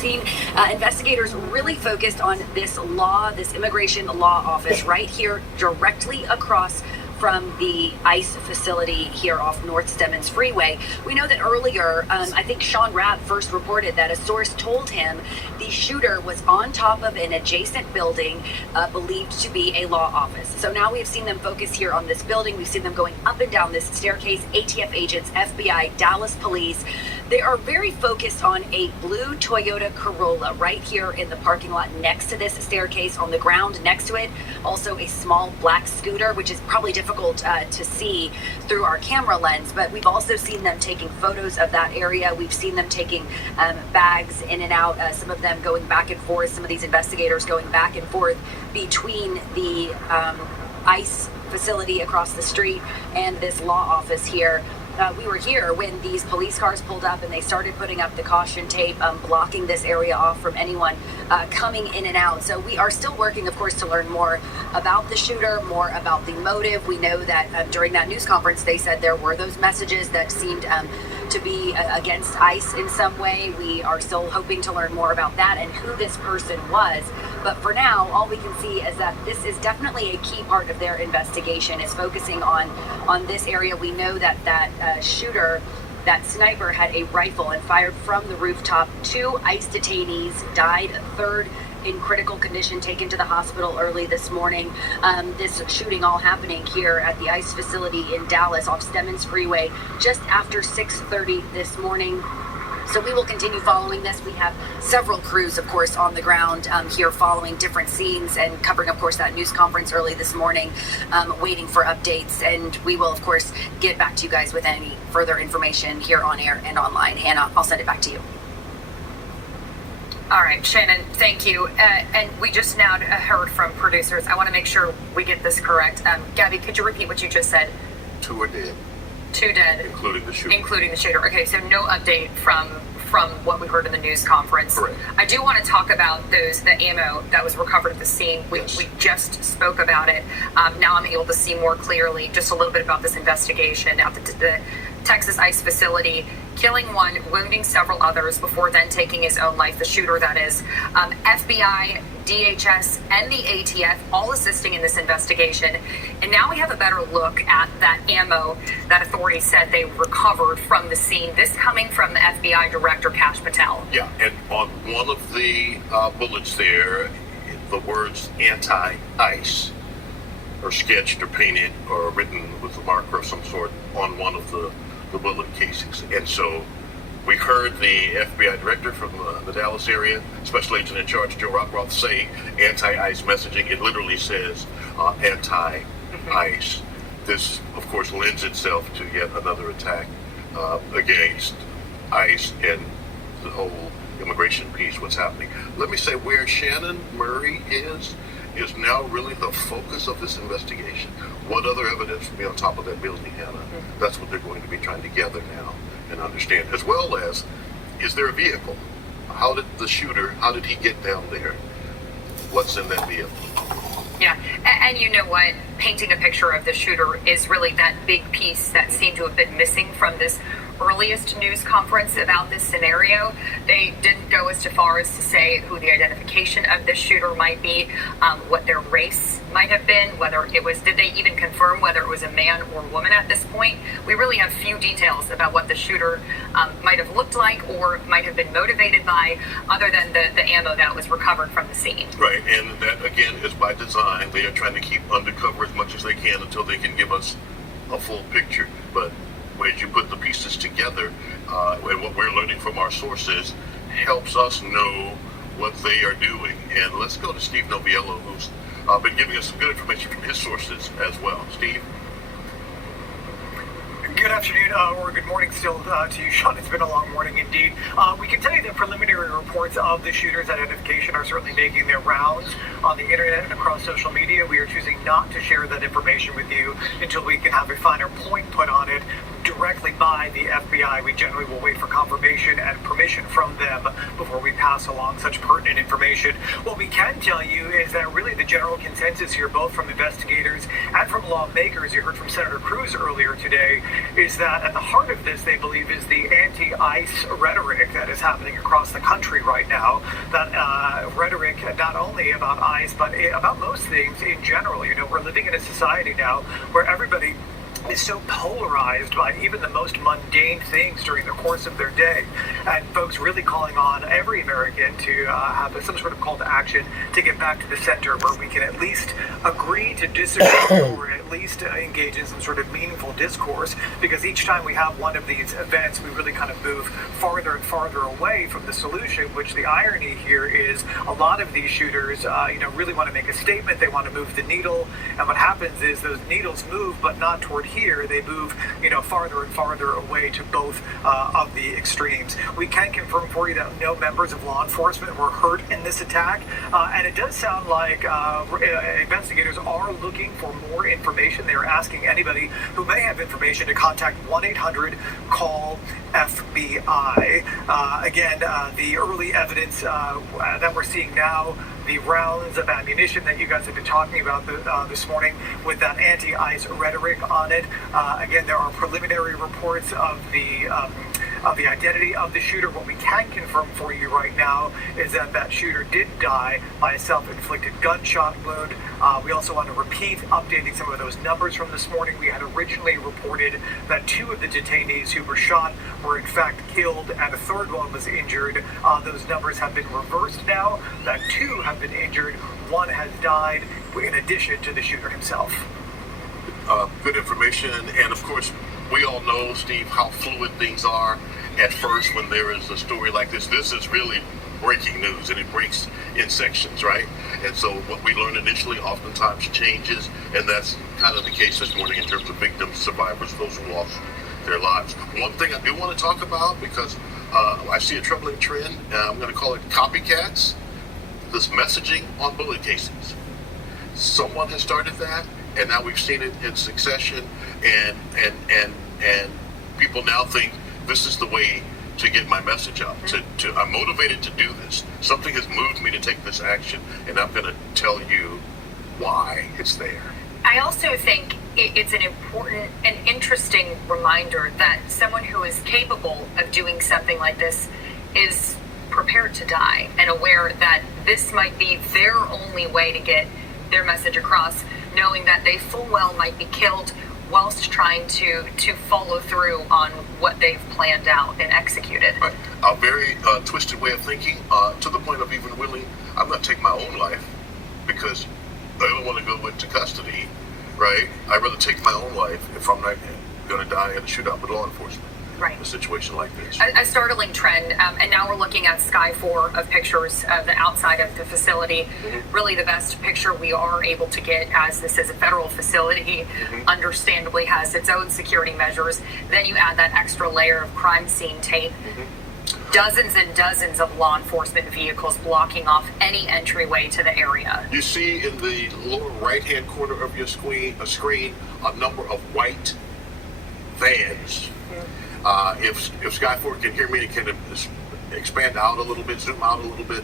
seen investigators really focused on this immigration law office right here directly across from the ICE facility here off North Stemmons Freeway. We know that earlier, I think Sean Rapp first reported that a source told him the shooter was on top of an adjacent building believed to be a law office. So now we've seen them focus here on this building. We've seen them going up and down this staircase, ATF agents, FBI, Dallas police. They are very focused on a blue Toyota Corolla right here in the parking lot next to this staircase, on the ground next to it. Also a small black scooter, which is probably difficult to see through our camera lens, but we've also seen them taking photos of that area. We've seen them taking bags in and out, some of them going back and forth, some of these investigators going back and forth between the ICE facility across the street and this law office here. We were here when these police cars pulled up and they started putting up the caution tape, blocking this area off from anyone coming in and out. So we are still working, of course, to learn more about the shooter, more about the motive. We know that during that news conference, they said there were those messages that seemed to be against ICE in some way. We are still hoping to learn more about that and who this person was. But for now, all we can see is that this is definitely a key part of their investigation, is focusing on this area. We know that that shooter, that sniper, had a rifle and fired from the rooftop. 2 ICE detainees died, a third in critical condition taken to the hospital early this morning. This shooting all happening here at the ICE facility in Dallas off Stemmons Freeway just after 6:30 this morning. So we will continue following this. We have several crews, of course, on the ground here following different scenes and covering, of course, that news conference early this morning, waiting for updates. And we will, of course, get back to you guys with any further information here on air and online. Hannah, I'll send it back to you. All right, Shannon, thank you. And we just now heard from producers. I want to make sure we get this correct. Gabby, could you repeat what you just said? 2 are dead. 2 dead. Including the shooter. Including the shooter. Okay, so no update from what we heard in the news conference. Correct. I do want to talk about the ammo that was recovered at the scene. We just spoke about it. Now I'm able to see more clearly just a little bit about this investigation at the Texas ICE facility, killing 1, wounding several others before then taking his own life, the shooter that is. FBI, DHS, and the ATF all assisting in this investigation. And now we have a better look at that ammo that authorities said they recovered from the scene. This coming from the FBI Director, Kash Patel. Yeah, and on one of the bullets there, the words anti-ICE are sketched or painted or written with a marker of some sort on one of the bullet casings. And so we heard the FBI director from the Dallas area, Special Agent in Charge Joe Rothroth, say anti-ICE messaging. It literally says anti-ICE. This, of course, lends itself to yet another attack against ICE and the whole immigration piece, what's happening. Let me say where Shannon Murray is now really the focus of this investigation. What other evidence would be on top of that building, Hannah? That's what they're going to be trying to gather now and understand, as well as, is there a vehicle? How did he get down there? What's in that vehicle? Yeah, and you know what? Painting a picture of the shooter is really that big piece that seemed to have been missing from this earliest news conference about this scenario. They didn't go as far as to say who the identification of this shooter might be, what their race might have been, did they even confirm whether it was a man or woman at this point? We really have few details about what the shooter might have looked like or might have been motivated by, other than the ammo that was recovered from the scene. Right, and that again is by design. They are trying to keep undercover as much as they can until they can give us a full picture. But as you put the pieces together, and what we're learning from our sources helps us know what they are doing. And let's go to Steve Noviello, who's been giving us some good information from his sources as well. Steve? Good afternoon, or good morning still to you, Sean. It's been a long morning indeed. We can tell you that preliminary reports of the shooter's identification are certainly making their rounds on the internet and across social media. We are choosing not to share that information with you until we can have a finer point put on it directly by the FBI. We generally will wait for confirmation and permission from them before we pass along such pertinent information. What we can tell you is that really the general consensus here, both from investigators and from lawmakers, you heard from Senator Cruz earlier today, is that at the heart of this, they believe, is the anti-ICE rhetoric that is happening across the country right now. That rhetoric not only about ICE, but about most things in general. You know, we're living in a society now where everybody is so polarized by even the most mundane things during the course of their day, and folks really calling on every American to have some sort of call to action to get back to the center where we can at least agree to disagree or at least engage in some sort of meaningful discourse, because each time we have one of these events, we really kind of move farther and farther away from the solution, which the irony here is a lot of these shooters really want to make a statement, they want to move the needle, and what happens is those needles move, but not toward here, they move farther and farther away to both of the extremes. We can confirm for you that no members of law enforcement were hurt in this attack, and it does sound like investigators are looking for more information. They are asking anybody who may have information to contact 1-800-CALL-FBI. The early evidence that we're seeing now, the rounds of ammunition that you guys have been talking about this morning with that anti-ICE rhetoric on it. There are preliminary reports of the identity of the shooter. What we can confirm for you right now is that shooter did die by a self-inflicted gunshot wound. We also want to repeat updating some of those numbers from this morning. We had originally reported that 2 of the detainees who were shot were in fact killed and a third one was injured. Those numbers have been reversed now, that 2 have been injured, 1 has died in addition to the shooter himself. Good information, and of course, we all know, Steve, how fluid things are at first when there is a story like this. This is really breaking news, and it breaks in sections, right? And so what we learn initially oftentimes changes, and that's kind of the case this morning in terms of victims, survivors, those who lost their lives. One thing I do want to talk about, because I see a troubling trend, I'm going to call it copycats, this messaging on bullet casings. Someone has started that, and now we've seen it in succession, and people now think this is the way to get my message out. I'm motivated to do this. Something has moved me to take this action, and I'm going to tell you why it's there. I also think it's an important and interesting reminder that someone who is capable of doing something like this is prepared to die and aware that this might be their only way to get their message across, knowing that they full well might be killed whilst trying to follow through on what they've planned out and executed. Right. A very twisted way of thinking, to the point of even willing, I'm going to take my own life because I don't want to go into custody, right? I'd rather take my own life if I'm not going to die in a shootout with law enforcement. Right. A situation like this. A startling trend, and now we're looking at Sky 4 of pictures of the outside of the facility. Mm-hmm. Really the best picture we are able to get, as this is a federal facility, understandably has its own security measures. Then you add that extra layer of crime scene tape. Dozens and dozens of law enforcement vehicles blocking off any entryway to the area. You see in the lower right-hand corner of your screen a number of white vans. If Skyford can hear me, it can expand out a little bit, zoom out a little bit.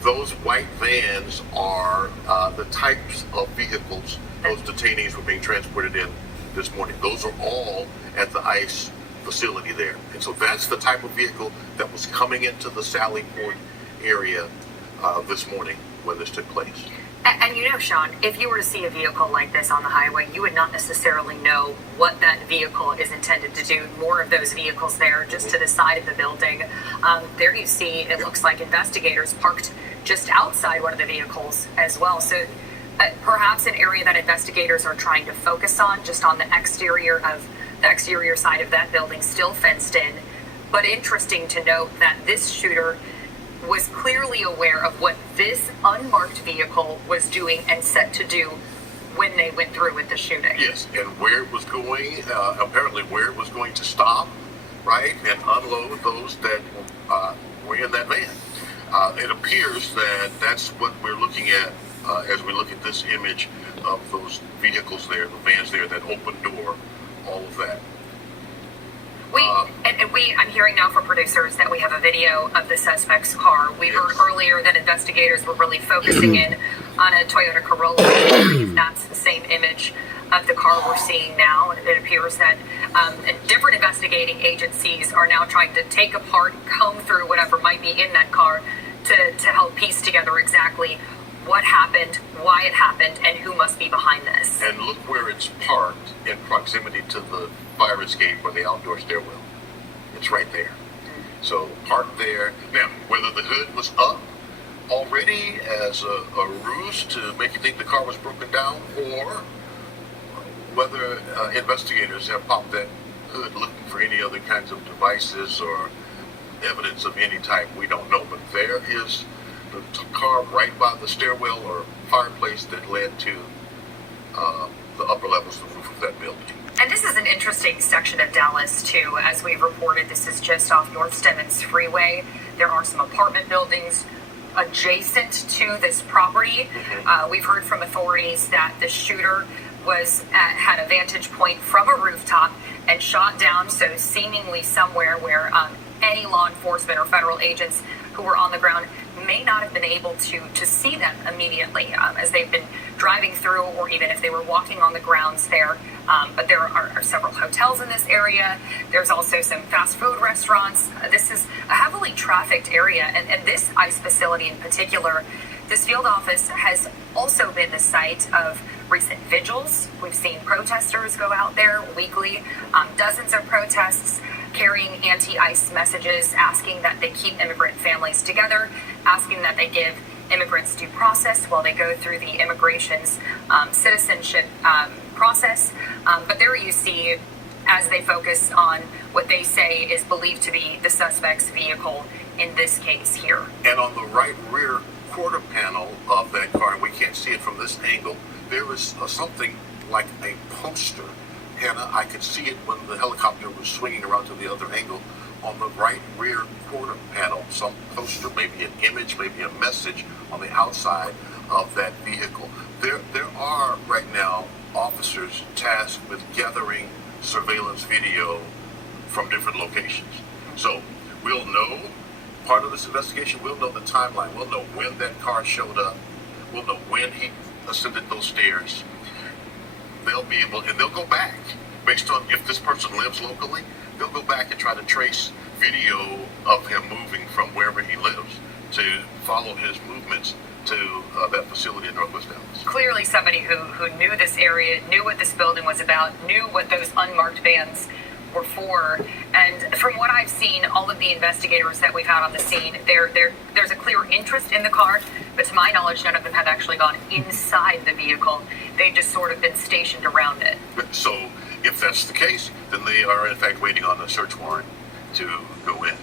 Those white vans are the types of vehicles those detainees were being transported in this morning. Those are all at the ICE facility there. And so that's the type of vehicle that was coming into the Sally Port area this morning when this took place. And Sean, if you were to see a vehicle like this on the highway, you would not necessarily know what that vehicle is intended to do. More of those vehicles there just to the side of the building. There you see, it looks like investigators parked just outside one of the vehicles as well. So perhaps an area that investigators are trying to focus on, just on the exterior side of that building, still fenced in. But interesting to note that this shooter was clearly aware of what this unmarked vehicle was doing and set to do when they went through with the shooting. Yes, and where it was going, apparently where it was going to stop, right, and unload those that were in that van. It appears that that's what we're looking at as we look at this image of those vehicles there, the vans there, that open door, all of that. And I'm hearing now from producers that we have a video of the suspect's car. We heard earlier that investigators were really focusing in on a Toyota Corolla. If that's the same image of the car we're seeing now. It appears that different investigating agencies are now trying to take apart, comb through whatever might be in that car to help piece together exactly what happened, why it happened, and who must be behind this. And look where it's parked in proximity to the fire escape or the outdoor stairwell. It's right there. So parked there. Now, whether the hood was up already as a ruse to make you think the car was broken down, or whether investigators have popped that hood looking for any other kinds of devices or evidence of any type, we don't know. But there is the car right by the stairwell or fireplace that led to the upper levels of the roof of that building. And this is an interesting section of Dallas, too. As we've reported, this is just off North Stemmons Freeway. There are some apartment buildings adjacent to this property. We've heard from authorities that the shooter had a vantage point from a rooftop and shot down, so seemingly somewhere where any law enforcement or federal agents who were on the ground may not have been able to see them immediately as they've been driving through, or even if they were walking on the grounds there. But there are several hotels in this area. There's also some fast food restaurants. This is a heavily trafficked area, and this ICE facility in particular, this field office has also been the site of recent vigils. We've seen protesters go out there weekly, dozens of protests carrying anti-ICE messages, asking that they keep immigrant families together, asking that they give immigrants due process while they go through the immigration's citizenship process. But there you see, as they focus on what they say is believed to be the suspect's vehicle in this case here. And on the right rear quarter panel of that car, and we can't see it from this angle, there is something like a poster. Hannah, I could see it when the helicopter was swinging around to the other angle. On the right rear quarter panel, some poster, maybe an image, maybe a message on the outside of that vehicle. There are right now officers tasked with gathering surveillance video from different locations. So we'll know part of this investigation. We'll know the timeline. We'll know when that car showed up. We'll know when he ascended those stairs. They'll be able, and they'll go back based on if this person lives locally. They'll go back and try to trace video of him moving from wherever he lives to follow his movements to that facility in Northwest Dallas. Clearly somebody who knew this area, knew what this building was about, knew what those unmarked vans were for. And from what I've seen, all of the investigators that we've had on the scene, there's a clear interest in the car, but to my knowledge, none of them have actually gone inside the vehicle. They've just sort of been stationed around it. So if that's the case, then they are in fact waiting on a search warrant to go in.